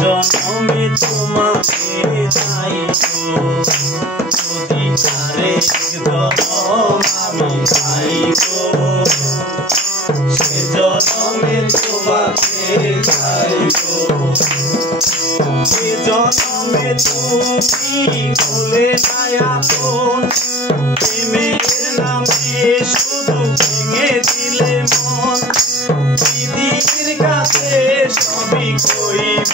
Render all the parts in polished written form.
জনমে তোমাকে চাইবো যদি আরেক জনম আমি পাইবো সে জনমে তোমাকে চাইবো সে জনমে তুমি হলে না আপন প্রেমের নামে শুধু ভেঙে দিলে মন দিদির কাছে সবই কইব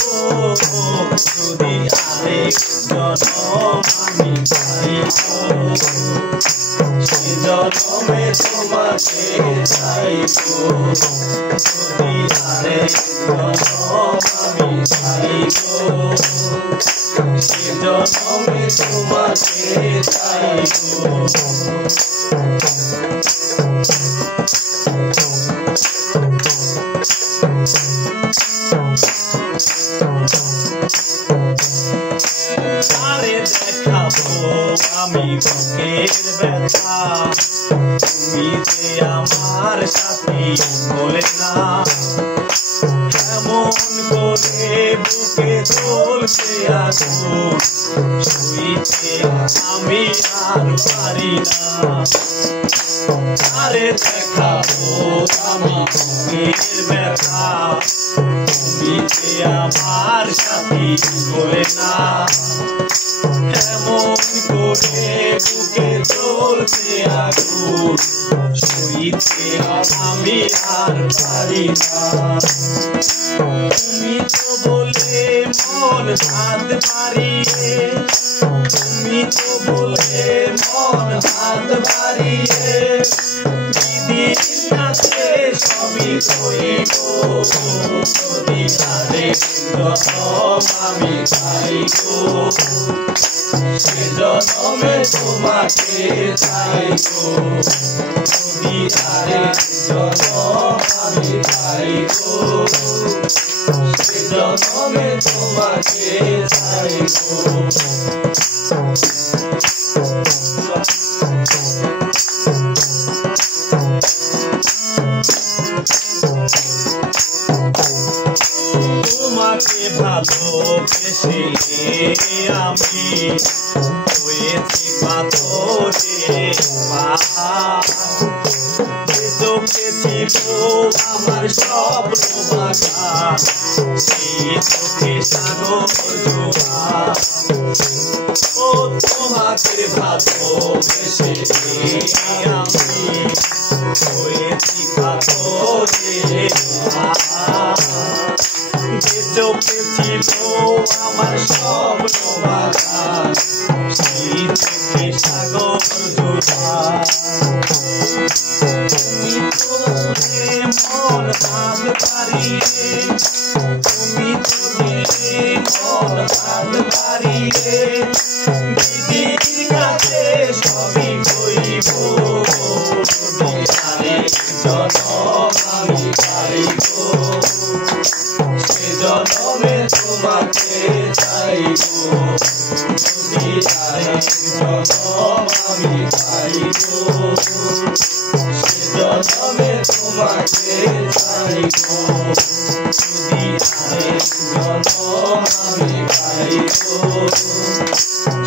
যদি আরেক জনম আমি পাইবো সে জনমে তোমাকে চাইবো যদি আরেক জনম আমি পাইবো সে জনমে তোমাকে চাইবো তারে দেখাবো আমি বুকের ব্যথা তুমি যে আমার সাথী বলে না এমন করে বুকে চলছে আগুন সইতে আমি আর পারি না তারে দেখাবো আমি বুকের ব্যথা তুমি যে আমার সাথী বলে না এমন করে বুকে চলছে আগুন সইতে আমি আর পারি না তুমি তো বলে মন হাত বাড়িয়ে তুমি তো বলে মন হাত বাড়িয়ে দিদির কাছে সবই কইব যদি আরেক জনম আমি পাইবো সে জনমে তোমাকে চাইবো যদি আরেক জনম আমি পাইবো সে জনমে তোমাকে চাইবো তোমাকে ভালোবেসে আমি হয়েছি পাথরে চোখে ছিল আমার স্বপ্ন বাগান সেই চোখে সাগর জোয়ার ও তোমাকে ভালোবেসে আমি হয়েছি পাথরে যে চোখে ছিল আমার স্বপ্ন বাগান সেই চোখে সাগর জোয়ার তুমি তো বলে মন হাত বাড়িয়ে তুমি তো দিলে মন হাত বাড়িয়ে দিদির কাছে সবই কইব যদি আরেক জনম আমি পাইবো সে জনমে তোমাকে চাইবো যদি আরেক জনম আমি পাইবো সে জনমে তোমাকে চাইবো যদি আরেক জনম আমি পাইবো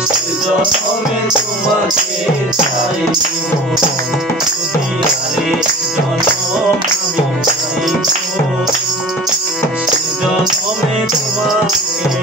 সে জনমে তোমাকে চাইবো যদি আরেক জনম আমি পাইবো সে জনমে তোমাকে